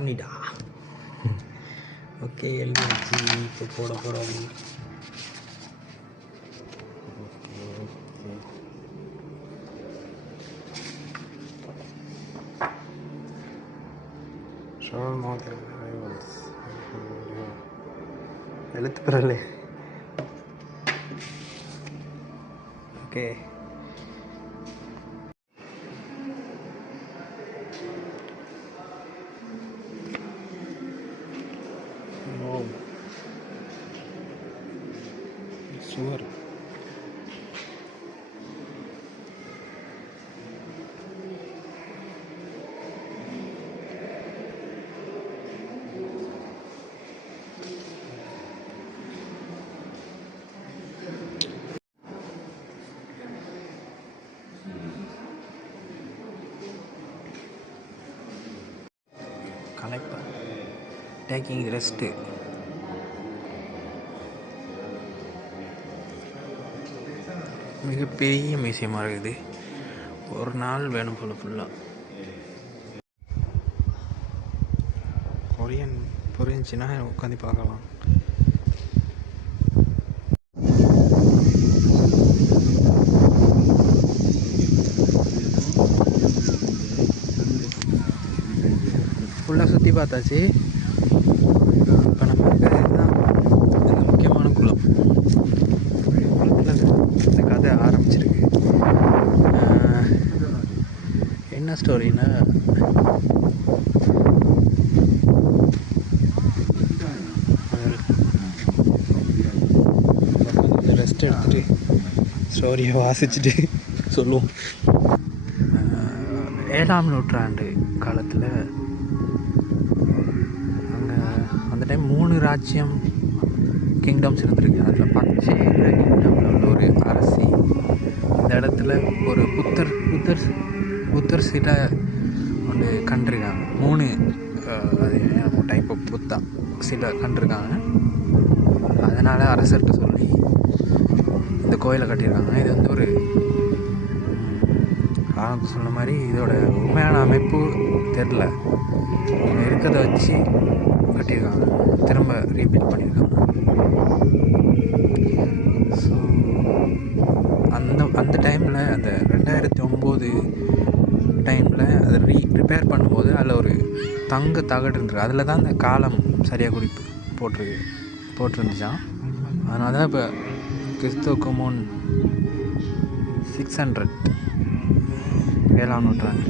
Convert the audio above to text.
ஆரம்பிடா. Okay, எழுதி வச்சு இப்போ போட போகிறோம். எழுத்து பிறகு ஓகே. சுவர் கலைப்பா டேக்கிங் ரெஸ்ட்டு. மிகப்பெரிய மியூசியமாக இருக்குது. ஒரு நாள் வேணும் போல் ஃபுல்லாக. கொரியன் புரிஞ்சுன்னா உட்காந்து பார்க்கலாம். ஃபுல்லாக சுற்றி பார்த்தாச்சு. இப்போ நம்ம இருக்கிறது தான் இந்த முக்கியமான குளம். இந்த கதை ஆரம்பிச்சிருக்கு. என்ன ஸ்டோரின்னா, கொஞ்சம் ரெஸ்ட் எடுத்துகிட்டு ஸ்டோரியை வாசிச்சுட்டு சொல்லுவோம். 7ஆம் நூற்றாண்டு காலத்தில் அங்கே அந்த டைம் 3 ராஜ்யம் கிங்டம்ஸ் இருந்திருக்கு. அதில் பச்சை கிங்டமில் உள்ள ஒரு அரசி இந்த இடத்துல ஒரு புத்தர் சிலை ஒன்று கண்டிருக்காங்க. 3 டைப் ஆஃப் புத்தா சிலை கண்டிருக்காங்க. அதனால் அரசர்கிட்ட சொல்லி இந்த கோயிலை கட்டியிருக்காங்க. இது வந்து ஒரு ஆரம்பத்தில் சொன்ன மாதிரி இதோட உண்மையான அமைப்பு தெரில. இங்கே இருக்கிறத வச்சு கட்டியிருக்காங்க. திரும்ப ரீபில்ட் பண்ணியிருக்காங்க. ஸோ அந்த டைமில் அந்த 2009 டைமில் அதை ரிப்பேர் பண்ணும்போது அதில் ஒரு தங்க தகடு இருந்துருக்கு. அதில் தான் அந்த காலம் சரியாக குறிப்பு போட்டிருந்துச்சான். அதனால தான் இப்போ கிறிஸ்துவுக்கு முன் 600 7ஆம் நூற்றாண்டு